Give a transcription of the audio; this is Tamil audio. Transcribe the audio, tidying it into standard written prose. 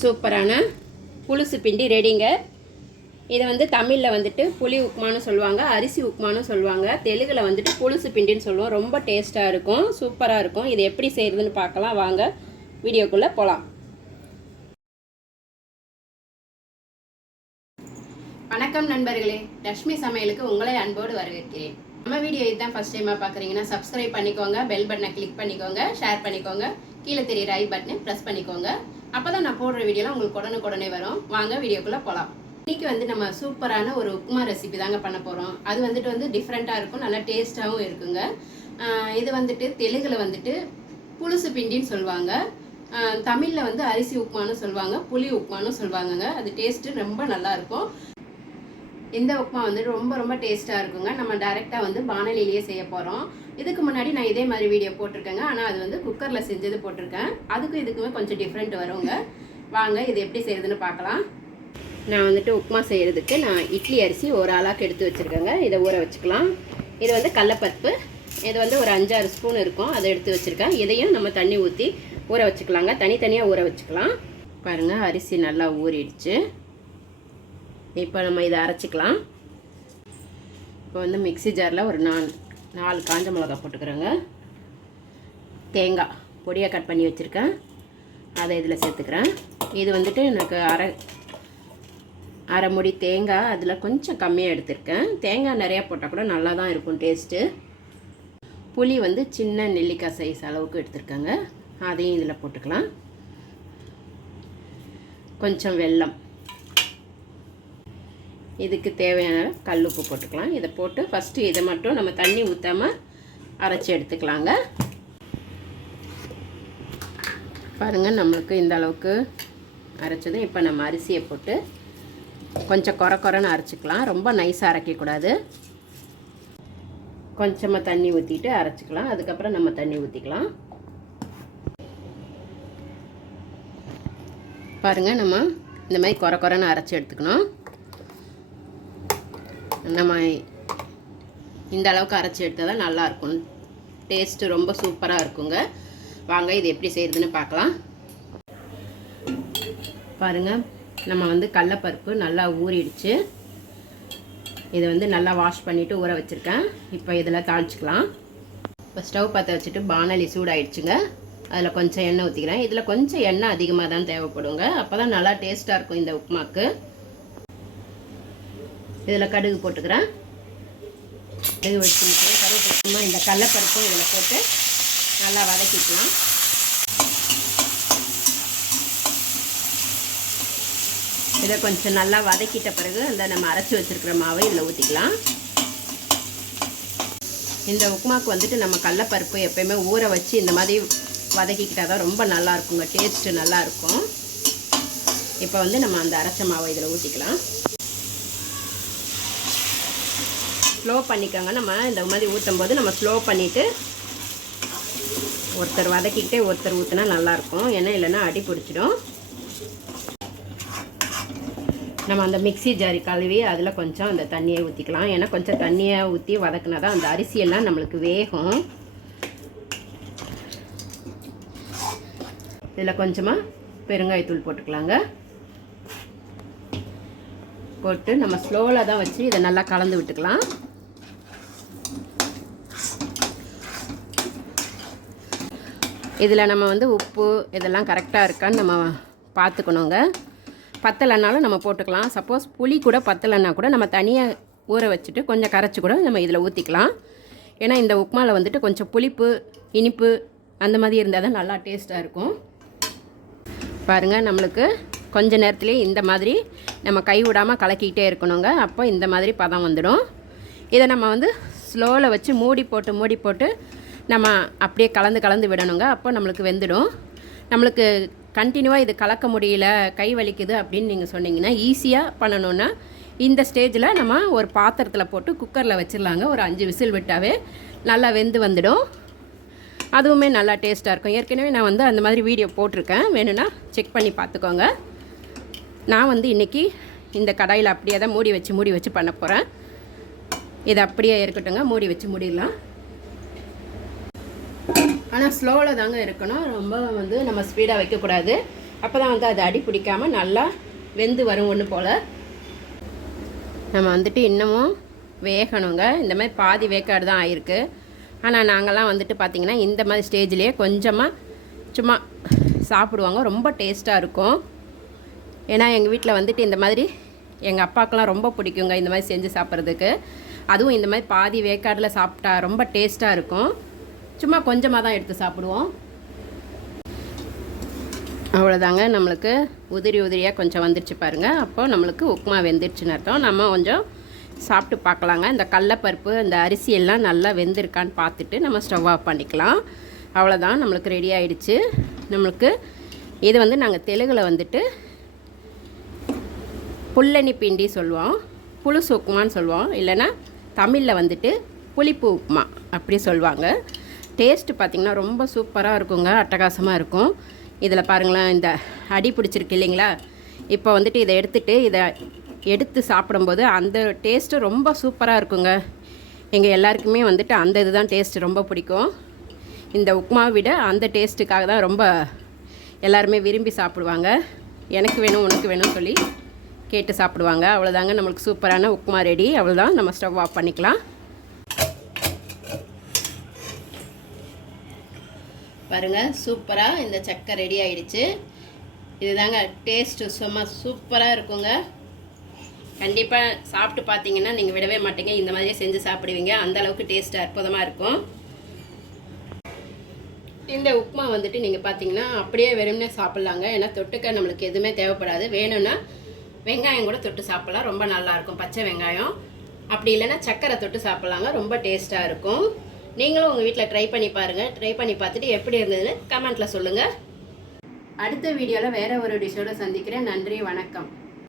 சூப்பரான புழுசு பிண்டி ரெடிங்க. இதை வந்து தமிழில் வந்துட்டு புளி உப்புமான்னு சொல்லுவாங்க, அரிசி உப்புமான்னு சொல்லுவாங்க. தெலுங்கில் வந்துட்டு புழுசு பிண்டின்னு சொல்லுவோம். ரொம்ப டேஸ்ட்டாக இருக்கும், சூப்பராக இருக்கும். இது எப்படி செய்கிறதுன்னு பார்க்கலாம் வாங்க, வீடியோக்குள்ளே போகலாம். வணக்கம் நண்பர்களே, லட்சுமி சமையலுக்கு உங்களை அன்போடு வரவேற்கிறேன். நம்ம வீடியோ இதுதான் ஃபஸ்ட் டைமாக பார்க்குறீங்கன்னா சப்ஸ்கிரைப் பண்ணிக்கோங்க, பெல் பட்டனை கிளிக் பண்ணிக்கோங்க, ஷேர் பண்ணிக்கோங்க, கீழே தெரியுற ஐ பட்டனை ப்ரெஸ் பண்ணிக்கோங்க. அப்போ தான் நான் போடுற வீடியோலாம் உங்களுக்கு உடனே வரும். வாங்க வீடியோக்குள்ளே போகலாம். இன்றைக்கி வந்து நம்ம சூப்பரான ஒரு உப்புமா ரெசிபி தாங்க பண்ண போகிறோம். அது வந்துட்டு டிஃப்ரெண்ட்டாக இருக்கும், நல்லா டேஸ்ட்டாகவும் இருக்குங்க. இது வந்துட்டு தெலுங்கில் வந்துட்டு புழுசு பிண்டின்னு சொல்லுவாங்க, தமிழில் வந்து அரிசி உப்புமான்னு சொல்லுவாங்க, புளி உப்புமான்னு சொல்லுவாங்கங்க. அது டேஸ்ட்டு ரொம்ப நல்லாயிருக்கும். இந்த உப்புமா வந்து ரொம்ப டேஸ்ட்டாக இருக்குங்க. நம்ம டைரெக்டாக வந்து வானலிலேயே செய்ய போகிறோம். இதுக்கு முன்னாடி நான் இதே மாதிரி வீடியோ போட்டிருக்கேங்க, ஆனால் அது வந்து குக்கரில் செஞ்சது போட்டிருக்கேன். அதுக்கும் இதுக்குமே கொஞ்சம் டிஃப்ரெண்ட் வருங்க. வாங்க இது எப்படி செய்கிறதுன்னு பார்க்கலாம். நான் வந்துட்டு உப்புமா செய்கிறதுக்கு நான் இட்லி அரிசி ஒரு ஆளாக்கு எடுத்து வச்சுருக்கேங்க. இதை ஊற வச்சுக்கலாம். இது வந்து கடலப்பருப்பு, இது வந்து ஒரு 5-6 ஸ்பூன் இருக்கும், அதை எடுத்து வச்சுருக்கேன். இதையும் நம்ம தண்ணி ஊற்றி ஊற வச்சுக்கலாங்க, தனித்தனியாக ஊற வச்சுக்கலாம். பாருங்கள், அரிசி நல்லா ஊறிடுச்சு. இப்போ நம்ம இதை அரைச்சிக்கலாம். இப்போ வந்து மிக்ஸி ஜாரில் ஒரு 4 காஞ்ச மிளகா போட்டுக்கிறேங்க. தேங்காய் பொடியாக கட் பண்ணி வச்சுருக்கேன், அதை இதில் சேர்த்துக்கிறேன். இது வந்துட்டு எனக்கு அரை முடி தேங்காய், அதில் கொஞ்சம் கம்மியாக எடுத்திருக்கேன். தேங்காய் நிறையா போட்டால் கூட நல்லா தான் இருக்கும் டேஸ்ட்டு. புளி வந்து சின்ன நெல்லிக்காய் சைஸ் அளவுக்கு எடுத்திருக்கேங்க, அதையும் இதில் போட்டுக்கலாம். கொஞ்சம் வெல்லம், இதுக்கு தேவையான கல் உப்பு போட்டுக்கலாம். இதை போட்டு ஃபஸ்ட்டு இதை மட்டும் நம்ம தண்ணி ஊற்றாமல் அரைச்சி எடுத்துக்கலாங்க. பாருங்கள், நம்மளுக்கு இந்த அளவுக்கு அரைச்சதும் இப்போ நம்ம அரிசியை போட்டு கொஞ்சம் குறைன்னு அரைச்சிக்கலாம். ரொம்ப நைஸாக அரைக்கக்கூடாது. கொஞ்சமாக தண்ணி ஊற்றிட்டு அரைச்சிக்கலாம். அதுக்கப்புறம் நம்ம தண்ணி ஊற்றிக்கலாம். பாருங்கள், நம்ம இந்த மாதிரி குறைன்னு அரைச்சி எடுத்துக்கணும். நம்ம இந்த அளவுக்கு அரைச்சி எடுத்தால் தான் நல்லாயிருக்கும், டேஸ்ட்டு ரொம்ப சூப்பராக இருக்குங்க. வாங்க இது எப்படி செய்கிறதுன்னு பார்க்கலாம். பாருங்கள், நம்ம வந்து கடலப்பருப்பு நல்லா ஊறிடுச்சு. இதை வந்து நல்லா வாஷ் பண்ணிவிட்டு ஊற வச்சுருக்கேன். இப்போ இதில் தாளிச்சிக்கலாம். இப்போ ஸ்டவ் பற்ற வச்சுட்டு பானலி சூடாயிடுச்சுங்க. அதில் கொஞ்சம் எண்ணெய் ஊற்றிக்கிறேன். இதில் கொஞ்சம் எண்ணெய் அதிகமாக தான் தேவைப்படுங்க, அப்போ தான் நல்லா டேஸ்ட்டாக இருக்கும் இந்த உப்புமாக்கு. இதில் கடுகு போட்டுக்கிறேன். கடுகு வச்சுட்டு கருவேப்பிலை, இந்த கடலப்பருப்பும் இதில் போட்டு நல்லா வதக்கிக்கலாம். இதை கொஞ்சம் நல்லா வதக்கிட்ட பிறகு அந்த நம்ம அரைச்சி வச்சுருக்கிற மாவை இதில் ஊற்றிக்கலாம். இந்த உப்புமாவுக்கு வந்துட்டு நம்ம கடலப்பருப்பு எப்போயுமே ஊற வச்சு இந்த மாதிரி வதக்கிக்கிட்டால் தான் ரொம்ப நல்லா இருக்குங்க, டேஸ்ட்டு நல்லாயிருக்கும். இப்போ வந்து நம்ம அந்த அரைச்ச மாவை இதில் ஊற்றிக்கலாம். ஸ்லோ பண்ணிக்கோங்க. நம்ம இந்த மாதிரி ஊற்றும் போது நம்ம ஸ்லோ பண்ணிவிட்டு ஒருத்தர் வதக்கிக்கிட்டே ஒருத்தர் ஊற்றினா நல்லாயிருக்கும், ஏன்னா இல்லைன்னா அடி பிடிச்சிடும். நம்ம அந்த மிக்ஸி ஜாரி கழுவி அதில் கொஞ்சம் அந்த தண்ணியை ஊற்றிக்கலாம். ஏன்னா கொஞ்சம் தண்ணியை ஊற்றி வதக்குனா தான் அந்த அரிசியெல்லாம் நம்மளுக்கு வேகும். இதில் கொஞ்சமாக பெருங்காயத்தூள் போட்டுக்கலாங்க. போட்டு நம்ம ஸ்லோவில் தான் வச்சு இதை நல்லா கலந்து விட்டுக்கலாம். இதில் நம்ம வந்து உப்பு இதெல்லாம் கரெக்டாக இருக்கான்னு நம்ம பார்த்துக்கணுங்க. பத்தலைன்னாலும் நம்ம போட்டுக்கலாம். சப்போஸ் புளி கூட பத்தலைன்னா கூட நம்ம தனியாக ஊற வச்சுட்டு கொஞ்சம் கரைச்சி கூட நம்ம இதில் ஊற்றிக்கலாம். ஏன்னா இந்த உப்புமாவில் வந்துட்டு கொஞ்சம் புளிப்பு இனிப்பு அந்த மாதிரி இருந்தால் தான் நல்லா டேஸ்ட்டாக இருக்கும். பாருங்கள், நம்மளுக்கு கொஞ்ச நேரத்துலேயே இந்த மாதிரி நம்ம கை விடாமல் கலக்கிக்கிட்டே இருக்கணுங்க. அப்போ இந்த மாதிரி பதம் வந்துடும். இதை நம்ம வந்து ஸ்லோவில் வச்சு மூடி போட்டு நம்ம அப்படியே கலந்து விடணுங்க. அப்போ நம்மளுக்கு வெந்துடும். நம்மளுக்கு கண்டினியூவாக இது கலக்க முடியல, கை வலிக்குது அப்படின்னு நீங்கள் சொன்னீங்கன்னா ஈஸியாக பண்ணணுன்னா இந்த ஸ்டேஜில் நம்ம ஒரு பாத்திரத்தில் போட்டு குக்கரில் வச்சிடலாங்க. ஒரு 5 விசில் விட்டாவே நல்லா வெந்து வந்துடும். அதுவுமே நல்லா டேஸ்ட்டாக இருக்கும். ஏற்கனவே நான் வந்து அந்த மாதிரி வீடியோ போட்டிருக்கேன், வேணும்னா செக் பண்ணி பார்த்துக்கோங்க. நான் வந்து இன்றைக்கி இந்த கடாயில் அப்படியே தான் மூடி வச்சு பண்ண போகிறேன். இது அப்படியே இருக்கட்டுங்க, மூடி வச்சு மூடிடலாம். ஆனால் ஸ்லோவில் தாங்க இருக்கணும், ரொம்ப வந்து நம்ம ஸ்பீடாக வைக்கக்கூடாது. அப்போ தான் வந்து அது அடி பிடிக்காமல் நல்லா வெந்து வரும் ஒன்று போல். நம்ம வந்துட்டு இன்னமும் வேகணுங்க. இந்த மாதிரி பாதி வேக்காடு தான் ஆகிருக்கு. ஆனால் நாங்கள்லாம் வந்துட்டு பார்த்திங்கன்னா இந்த மாதிரி ஸ்டேஜ்லேயே கொஞ்சமாக சும்மா சாப்பிடுவாங்க. ரொம்ப டேஸ்ட்டாக இருக்கும். ஏன்னா எங்கள் வீட்டில் வந்துட்டு இந்த மாதிரி எங்கள் அப்பாக்கெலாம் ரொம்ப பிடிக்குங்க இந்த மாதிரி செஞ்சு சாப்பிட்றதுக்கு. அதுவும் இந்த மாதிரி பாதி வேக்காடில் சாப்பிட்டா ரொம்ப டேஸ்ட்டாக இருக்கும். சும்மா கொஞ்சமாக தான் எடுத்து சாப்பிடுவோம். அவ்வளோதாங்க, நம்மளுக்கு உதிரி உதிரியாக கொஞ்சம் வந்துருச்சு பாருங்கள். அப்போது நம்மளுக்கு உப்புமா வெந்துருச்சுன்னு அர்த்தம். நம்ம கொஞ்சம் சாப்பிட்டு பார்க்கலாங்க. இந்த கடலப்பருப்பு இந்த அரிசியெல்லாம் நல்லா வெந்திருக்கான்னு பார்த்துட்டு நம்ம ஸ்டவ் ஆஃப் பண்ணிக்கலாம். அவ்வளோதான், நம்மளுக்கு ரெடி ஆகிடுச்சு. நம்மளுக்கு இது வந்து நாங்கள் தெலுங்கில் வந்துட்டு புல்லணி பிண்டி சொல்லுவோம், புழுசு உப்புமான்னு சொல்லுவோம். இல்லைன்னா தமிழில் வந்துட்டு புளிப்பு உப்புமா அப்படி சொல்லுவாங்க. டேஸ்ட்டு பார்த்திங்கன்னா ரொம்ப சூப்பராக இருக்குங்க, அட்டகாசமாக இருக்கும். இதில் பாருங்களேன், இந்த அடி பிடிச்சிருக்கு இல்லைங்களா? இப்போ வந்துட்டு இதை எடுத்து சாப்பிடும்போது அந்த டேஸ்ட்டு ரொம்ப சூப்பராக இருக்குங்க. எங்கள் எல்லாருக்குமே வந்துட்டு அந்த இதுதான் டேஸ்ட்டு ரொம்ப பிடிக்கும். இந்த உப்புமாவை விட அந்த டேஸ்ட்டுக்காக தான் ரொம்ப எல்லாருமே விரும்பி சாப்பிடுவாங்க. எனக்கு வேணும் உனக்கு வேணும்னு சொல்லி கேட்டு சாப்பிடுவாங்க. அவ்வளோதாங்க, நம்மளுக்கு சூப்பரான உப்புமா ரெடி. அவ்வளோதான், நம்ம ஸ்டவ் ஆஃப் பண்ணிக்கலாம். பாருங்கள், சூப்பராக இந்த சக்கை ரெடி ஆகிடுச்சு. இதுதாங்க டேஸ்ட்டு சும்மா சூப்பராக இருக்குங்க. கண்டிப்பாக சாப்பிட்டு பார்த்தீங்கன்னா நீங்கள் விடவே மாட்டீங்க, இந்த மாதிரியே செஞ்சு சாப்பிடுவீங்க. அந்தளவுக்கு டேஸ்ட்டு அற்புதமாக இருக்கும். இந்த உப்புமா வந்துட்டு நீங்கள் பார்த்தீங்கன்னா அப்படியே வெறும்னே சாப்பிட்லாங்க. ஏன்னா தொட்டுக்க நம்மளுக்கு எதுவுமே தேவைப்படாது. வேணும்னா வெங்காயம் கூட தொட்டு சாப்பிட்லாம், ரொம்ப நல்லாயிருக்கும். பச்சை வெங்காயம் அப்படி இல்லைன்னா சக்கரை தொட்டு சாப்பிட்லாங்க, ரொம்ப டேஸ்ட்டாக இருக்கும். நீங்களும் உங்கள் வீட்டில் ட்ரை பண்ணி பாருங்கள். ட்ரை பண்ணி பார்த்துட்டு எப்படி இருந்ததுன்னு கமெண்ட்டில் சொல்லுங்கள். அடுத்த வீடியோவில் வேறு ஒரு டிஷ்ஷோடு சந்திக்கிறேன். நன்றி, வணக்கம்.